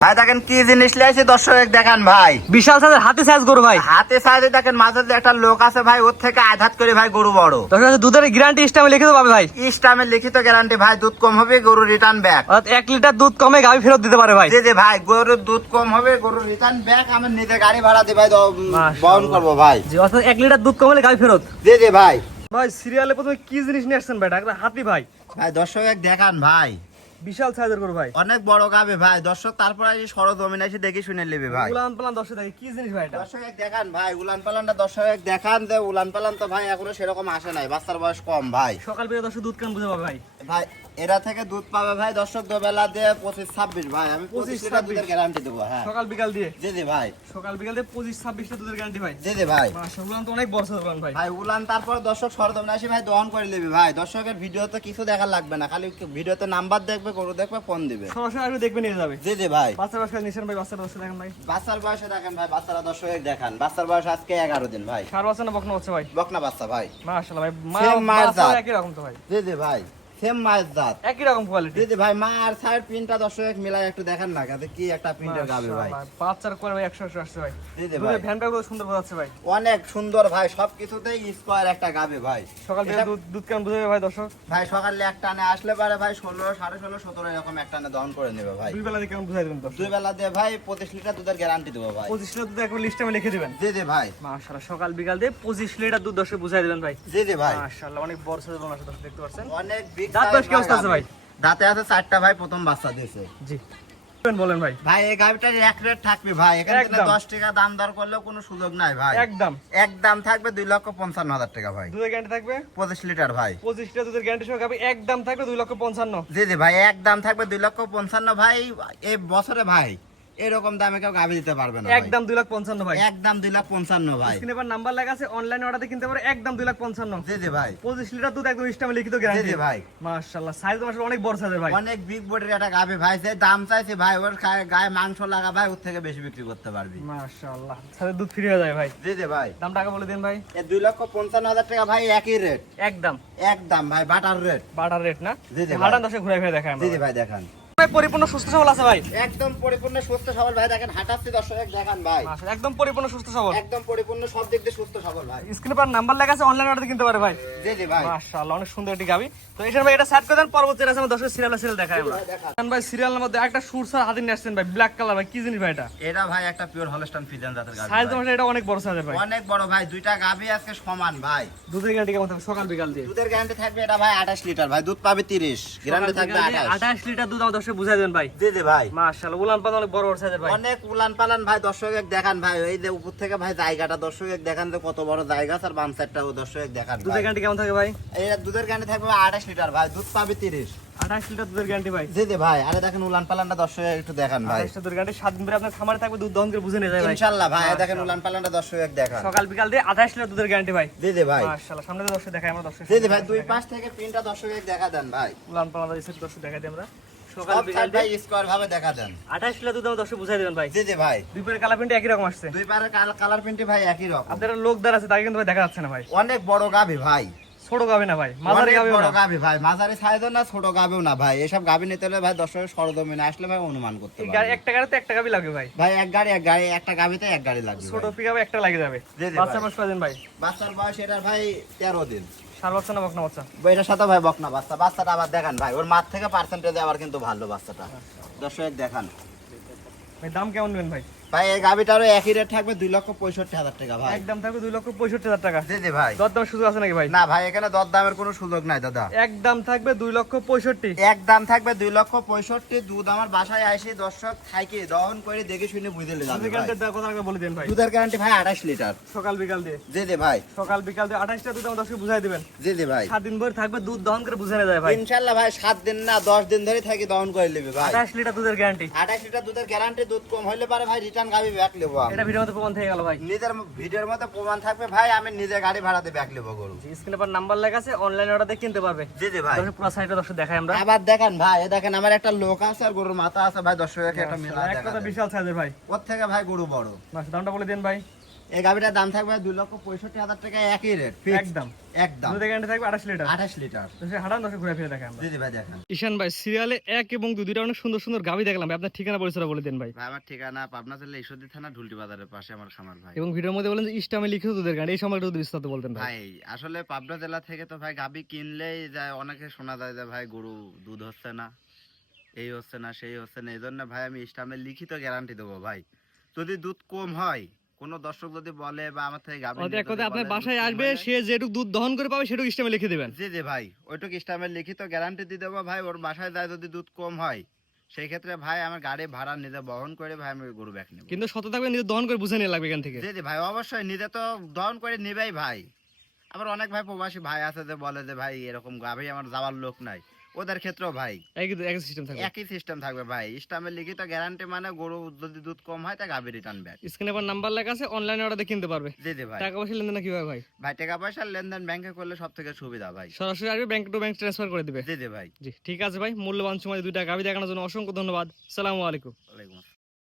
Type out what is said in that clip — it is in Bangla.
ভাই দেখেন কি জিনিস লিয়েছে দর্শক দেখান ভাই। বিশাল সাইজের হাতে সাইজ গরু ভাই। হাতে সাইডে দেখেন মাঝে যে একটা লোক আছে ভাই ওর থেকে আঘাত করে ভাই গরু বড়। দশ হাজার দুধের গ্যারান্টি স্টামে লিখিত পাবে ভাই? ইস্টামের লিখিত গ্যারান্টি ভাই দুধ কম হবে গরু রিটার্ন ব্যাক এক লিটার দুধ কমে গাভি ফেরত দিতে পারে ভাই। জি জি ভাই গরুর দুধ কম হবে গরুর রিটার্ন ব্যাক আমি নিজে গাড়ি ভাড়া দিয়ে ভাই বহন করব ভাই। জি অর্থাৎ এক লিটার দুধ কমলে গাভি ফেরত। জি জি ভাই। ভাই সিরিয়ালে প্রথমে কি জিনিস নিয়ে আসছেন ভাই? একটা হাতি ভাই। ভাই দর্শক এক দেখান ভাই। বিশাল সাইজের গরু ভাই। অনেক বড় গাবে ভাই দর্শক তারপরে এই সরজমিন এসে দেখে শুনে নেবে ভাই। উলান পালান দর্শক দেখে কি জিনিস ভাই এটা? দর্শক এক দেখান ভাই উলান পালানটা দর্শক এক দেখান যে উলান পালান তো ভাই এখনও সেরকম আসে নাই বাচ্চার বয়স কম ভাই। সকাল বেলা দর্শক দুধ কান বুঝে পাবে ভাই? ভাই এরা থেকে দুধ পাবে ভাই দর্শক দুবেলা দিয়ে পঁচিশ ছাব্বিশ ভাই। আমি পঁচিশ 25, লিটার দুধের গ্যারান্টি দেবো হ্যাঁ। সকাল বিকাল দিয়ে? জি জি ভাই। সকাল বিকাল দিয়ে পঁচিশ ছাব্বিশটা দুধের গ্যারান্টি ভাই। জি জি ভাই। উলান তো অনেক উলান ভাই। ভাই উলান তারপর দর্শক সরদমনে আসি ভাই দহন করে নেবে ভাই। দর্শকের ভিডিও ভিডিওতে কিছু দেখার লাগবে না খালি ভিডিওতে নাম্বার দেখবে গরু দেখবে ফোন দিবে। সরাসরি আসবে দেখবে নিয়ে যাবে। জি জি ভাই। বাচ্চা বাচ্চা নিছেন ভাই? বাচ্চা দশে দেখেন ভাই। বাচ্চার বয়সে দেখেন ভাই বাচ্চারা দর্শক দেখান। বাচ্চার বয়স আজকে এগারো দিন ভাই। সার বাচ্চা না বকনা হচ্ছে ভাই? বকনা বাচ্চা ভাই। মাশাআল্লাহ ভাই মা। একই রকম তো ভাই। জি জি ভাই। সেম মায়ের জাত একই রকম কোয়ালিটি জি ভাই মা আর সাইড প্রিন্টটা দর্শক মিলাই একটু দেখান না কাছে কি একটা প্রিন্টের গাবে ভাই। বাচ্চার করে ভাই একশো একশো আসছে ভাই। জি ভাই। ভ্যানটা গুলো সুন্দর বোঝাচ্ছে ভাই। অনেক সুন্দর ভাই সবকিছুতেই স্কোয়ার একটা গাবে ভাই। সকাল থেকে দুধ দুধ কেমন বুঝাবে ভাই দর্শক? ভাই সকালে এক টানে আসলে পারে ভাই ষোলো সাড়ে ষোলো সতেরো এরকম এক টানে দহন করে নেবে ভাই। দুই বেলা দিয়ে কেমন বুঝাই দেবেন দর্শক? দুই বেলা দিয়ে ভাই পঁচিশ লিটার দুধের গ্যারান্টি দেবো ভাই। পঁচিশ লিটার দুধ একবার লিস্টে আমি লিখে দিবেন। জি জি ভাই। মাশাআল্লাহ সকাল বিকাল দিয়ে পঁচিশ লিটার দুধ দর্শক বুঝাই দিবেন ভাই। জি জি ভাই। মাশাআল্লাহ অনেক বড় সাইজের দর্শক দেখতে পাচ্ছেন। অনেক দাঁত দশ কি অবস্থা আছে ভাই? দাঁতে আছে চারটা ভাই প্রথম বাচ্চা দিয়েছে। জি। বলেন, ভাই। ভাই এই গাড়িটার এক রেট থাকবে ভাই এখানে থেকে একদম। দশ টাকা দাম দর করলেও কোনো সুযোগ নাই ভাই। একদম। এক দাম থাকবে দুই লক্ষ পঞ্চান্ন হাজার টাকা ভাই। দুধের গ্যারান্টি থাকবে? পঁচিশ লিটার ভাই। পঁচিশ লিটার দুধের গ্যারান্টি সহ গাবি এক দাম থাকবে দুই লক্ষ পঞ্চান্ন। জি জি ভাই এক দাম থাকবে দুই লক্ষ পঞ্চান্ন ভাই এই বছরে ভাই। এরকম দামে কেউ গাভি দিতে পারবে না এক ভাই। দাম দুই লাখ পঞ্চান্ন ভাই। এক দাম দুই লাখ পঞ্চান্ন ভাই। স্ক্রিনে এবার নাম্বার লেখা আছে অনলাইন অর্ডার কিনতে পারে একদম দুই লাখ পঞ্চান্ন। জি জি ভাই। পঁচিশ লিটার দুধ একদম ইস্টামে লিখিত গ্যারান্টি জি ভাই। মাশাআল্লাহ সাইজ তোমার অনেক বড় সাইজের ভাই। অনেক বিগ বডির একটা গাভি ভাই যে দাম চাইছে ভাই ওর গায়ে- গায়ে মাংস লাগা ভাই ওর থেকে বেশি বিক্রি করতে পারবি। মাশাআল্লাহ সাথে দুধ ফ্রি হয়ে যায় ভাই। জি জি ভাই। দাম টাকা বলে দিন ভাই। এই দুই লক্ষ পঞ্চান্ন হাজার টাকা ভাই একই রেট একদম। একদম ভাই বাটার রেট বাটার রেট না? জি, জি। হাটান দশে ঘুরে ফিরে দেখায় জি জি ভাই দেখান। পরিপূর্ণ সুস্থ সবল আছে ভাই। একদম পরিপূর্ণ সুস্থ সবল ভাই দেখেন হাঁটাচ্ছি দর্শক দেখান ভাই। একদম পরিপূর্ণ সুস্থ সবল। একদম পরিপূর্ণ সব দিক দিয়ে সুস্থ সবল ভাই। স্ক্রিনে পর নাম্বার লেখা আছে অনলাইন অর্ডার কিনতে পারে ভাই। জি জি ভাই। মাশাআল্লাহ অনেক সুন্দর একটি গাবি। তো এখানে ভাই এটা সেট করে দেন পরবর্তী আছে আমার দশের সিরিয়াল সিরিয়াল দেখায় আমরা। ভাই, দেখান। এখন ভাই সিরিয়ালের মধ্যে একটা সুরসার হাতে নিয়ে আসছেন ভাই ব্ল্যাক কালার ভাই কি জিনিস ভাই এটা? এটা ভাই একটা পিওর হলস্টাইন ফিজিয়ান জাতের গাভি সাইজ। তোমার এটা অনেক বড় সাইজের ভাই। অনেক বড় ভাই দুইটা গাভি আজকে সমান ভাই। দুধের গ্যারান্টি কেমন থাকবে? সকাল বিকাল দিয়ে। দুধের গ্যারান্টি থাকবে এটা ভাই আঠাশ লিটার ভাই দুধ পাবে তিরিশ গ্যারান্টি থাকবে আঠাশ। আঠাশ লিটার দুধ আমার দশে বুঝাই দেন ভাই। জি জি ভাই। মাশাআল্লাহ উলান পাতা অনেক বড় বড় সাইজের ভাই। অনেক উলান পালান ভাই দর্শক এক দেখান ভাই। এই যে উপর থেকে ভাই জায়গাটা দর্শক এক দেখান যে কত বড় জায়গা আর বাম সাইডটা দর্শক এক দেখান দুধের। গ্যারান্টি কেমন থাকে ভাই? এই দুধের গ্যারান্টি থাকবে আঠাশ লিটার ভাই দুধ পাবে তিরিশ। আঠাশ লিটার দুধের গ্যারান্টি ভাই? জি জি ভাই। আরে দেখেন উলান পালানটা দর্শক একটু দেখান ভাই। আঠাশ দুধের গ্যারান্টি সাত দিন ধরে আপনার খামারে থাকবে দুধ দহন করে বুঝে নিয়ে যায় ভাই। ইনশাল্লাহ ভাই দেখেন উলান পালানটা দর্শক এক দেখান। সকাল বিকাল দিয়ে আঠাশ লিটার দুধের গ্যারান্টি ভাই। জি জি ভাই। মাশাআল্লাহ সামনে দর্শক দেখাই আমরা দর্শক জি জি ভাই দুই পাশ থেকে প্রিন্টটা দর্শক এক দেখা দেন ভাই। উলান পালা দিয়ে দর্শক দেখাই দিই আমরা। সকাল বিকাল ভাই স্কোয়ার ভাবে দেখা দেন। আঠাশ লিটার দুধ আমার দর্শক বুঝাই দেবেন ভাই। জি জি ভাই। দুই পারে কালা প্রিন্ট একই রকম আসছে। দুই পারে কালার প্রিন্টে ভাই একই রকম। আপনারা লোক দ্বার আছে তাকে কিন্তু ভাই দেখা যাচ্ছে না ভাই। অনেক বড় গাভি ভাই। ছোট গাবে না ভাই মাঝারি গাবে বড় না। ভাই মাঝারি সাইজও না ছোট গাভিও না ভাই। এসব গাভি নিতে হলে ভাই দর্শকের সরজমিনে আসলে ভাই অনুমান করতে পারবে একটা গাড়িতে একটা গাবি লাগবে ভাই। ভাই এক গাড়ি এক গাড়ি একটা গাভিতে এক গাড়ি লাগবে ছোট। পিকাবে একটা লাগে যাবে। বাচ্চা ভাই। বাচ্চার বয়স এটার ভাই তেরো দিন। সার বাচ্চা না বকনা বাচ্চা? ভাই, এটার সাথে ভাই বকনা বাচ্চা। বাচ্চাটা আবার দেখান ভাই ওর মাঠ থেকে পার্সেন্টেজ আবার কিন্তু ভালো বাচ্চাটা। দর্শক দেখান। ভাই দাম কেমন নেবেন ভাই? ভাই এই একই রেট থাকবে দুই লক্ষ পঁয়ষট্টি হাজার টাকা ভাই। একদম থাকবে দুই লক্ষ পঁয়ষট্টি হাজার টাকা। জি জি ভাই। দর সুযোগ আছে নাকি ভাই? না ভাই এখানে দর দামের কোনো সুযোগ নাই দাদা। একদম থাকবে দুই লক্ষ পঁয়ষট্টি। থাকবে দুই লক্ষ পঁয়ষট্টি দুধ আমার বাসায় আসি দর্শক দহন করে দেখে শুনে বুঝে নিলাম বলে দেন ভাই। দুধের গ্যারান্টি ভাই আঠাশ লিটার। সকাল বিকাল দিয়ে। জি জি ভাই। সকাল বিকাল দিয়ে আঠাশটা দুধ আমার বুঝাই দিবেন। জি জি ভাই। সাত দিন ভরে থাকবে দুধ দহন করে বুঝে নেওয়া যায় ভাই। ইনশাল্লাহ ভাই সাত দিন না দশ দিন ধরে থাকি দহন করে নেবে ভাই। আঠাশ লিটার দুধের গ্যারান্টি আঠাশ লিটার দুধের গ্যারান্টি দুধ কম হইলে পারে ভাই রিটার্ন গাড়ি ব্যাক নেব এটা ভিডিওর মধ্যে প্রমাণ থেকে গেল ভাই। নিজের ভিডিওর মধ্যে প্রমাণ থাকবে ভাই আমি নিজে গাড়ি ভাড়াতে ব্যাক নেব গরু। স্ক্রিনে পর নাম্বার লেখা আছে অনলাইন অর্ডার দিয়ে কিনতে পারবে। জি জি ভাই। দর্শক পুরো সাইডে দর্শক দেখাই আমরা। আবার দেখেন ভাই এই দেখেন আমার একটা লোক আছে আর গরুর মাথা আছে ভাই দর্শক একটা মেলা একটা কথা বিশাল সাইজের ভাই। ওর থেকে ভাই গরু বড়? দামটা বলে দেন ভাই। এই গাভিটার দাম থাকবে দুই লক্ষ পঁয়ষট্টি হাজার টাকা একই রেট একদম। একদম। দুধের গ্যারান্টি থাকবে আঠাশ লিটার আঠাশ লিটার হাঁটান দশে ঘুরে ফিরে দেখে দিদি ভাই দেখেন। ঈশান ভাই সিরিয়ালে এক এবং দুই দুইটা অনেক সুন্দর সুন্দর গাবি দেখলাম। ভাই আপনার ঠিকানা পরিচয় বলে দেন ভাই। ভাই আমার ঠিকানা পাবনা জেলা ঈশ্বরদী থানা ঢুলটি বাজারের পাশে আমার খামার ভাই। এবং ভিডিওর মধ্যে বলেন যে ইস্টামে লিখিত দুধের গাড়ি এই সময় একটু বিস্তারিত বলতেন ভাই। ভাই আসলে পাবনা জেলা থেকে তো ভাই গাবি কিনলেই যায় অনেকে শোনা যায় যে ভাই গরু দুধ হচ্ছে না এই হচ্ছে না সেই হচ্ছে না। এই জন্য ভাই আমি ইস্টামে লিখিত গ্যারান্টি দেবো ভাই। যদি দুধ কম হয় কোনো দর্শক যদি বলে বা আমার থেকে গাবি অর্থাৎ কথায় আপনার বাসায় আসবে সে যেটুকু দুধ দহন করে পাবে সেটুকু ইস্টামে লিখে দেবেন। জি জি ভাই ওইটুকু ইস্টামের লিখিত গ্যারান্টি দিয়ে দেবো ভাই ওর বাসায় যায় যদি দুধ কম হয় সেই ক্ষেত্রে ভাই আমার গাড়ি ভাড়া নিজে বহন করে ভাই আমি গরু ব্যাক নেব। কিন্তু সত থাকবে নিজে দহন করে বুঝে নিয়ে লাগবে এখান থেকে। জি জি ভাই অবশ্যই নিজে তো দহন করে নিবেই ভাই। আবার অনেক ভাই প্রবাসী ভাই আছে যে বলে যে ভাই এরকম গাভি আমার যাওয়ার লোক নাই। ওদের ক্ষেত্রেও ভাই। একই সিস্টেম থাকবে। একই সিস্টেম থাকবে ভাই। ইস্টামের লিখিত গ্যারান্টি মানে গরু যদি দুধ কম হয় তা গাভি রিটার্ন ব্যাক স্ক্রিনে পর নাম্বার লেখা আছে অনলাইনে অর্ডার দিয়ে কিনতে পারবে। জি জি ভাই। টাকা পয়সা লেনদেন কীভাবে ভাই? ভাই টাকা পয়সা লেনদেন ব্যাংকে করলে সব থেকে সুবিধা ভাই। সরাসরি আসবে ব্যাংক টু ব্যাংক ট্রান্সফার করে দিবে। জি জি ভাই। জি ঠিক আছে ভাই। মূল্যবান সময় দুইটা গাবি দেখানোর জন্য অসংখ্য ধন্যবাদ। সালামু আলাইকুম। ওয়ালাইকুম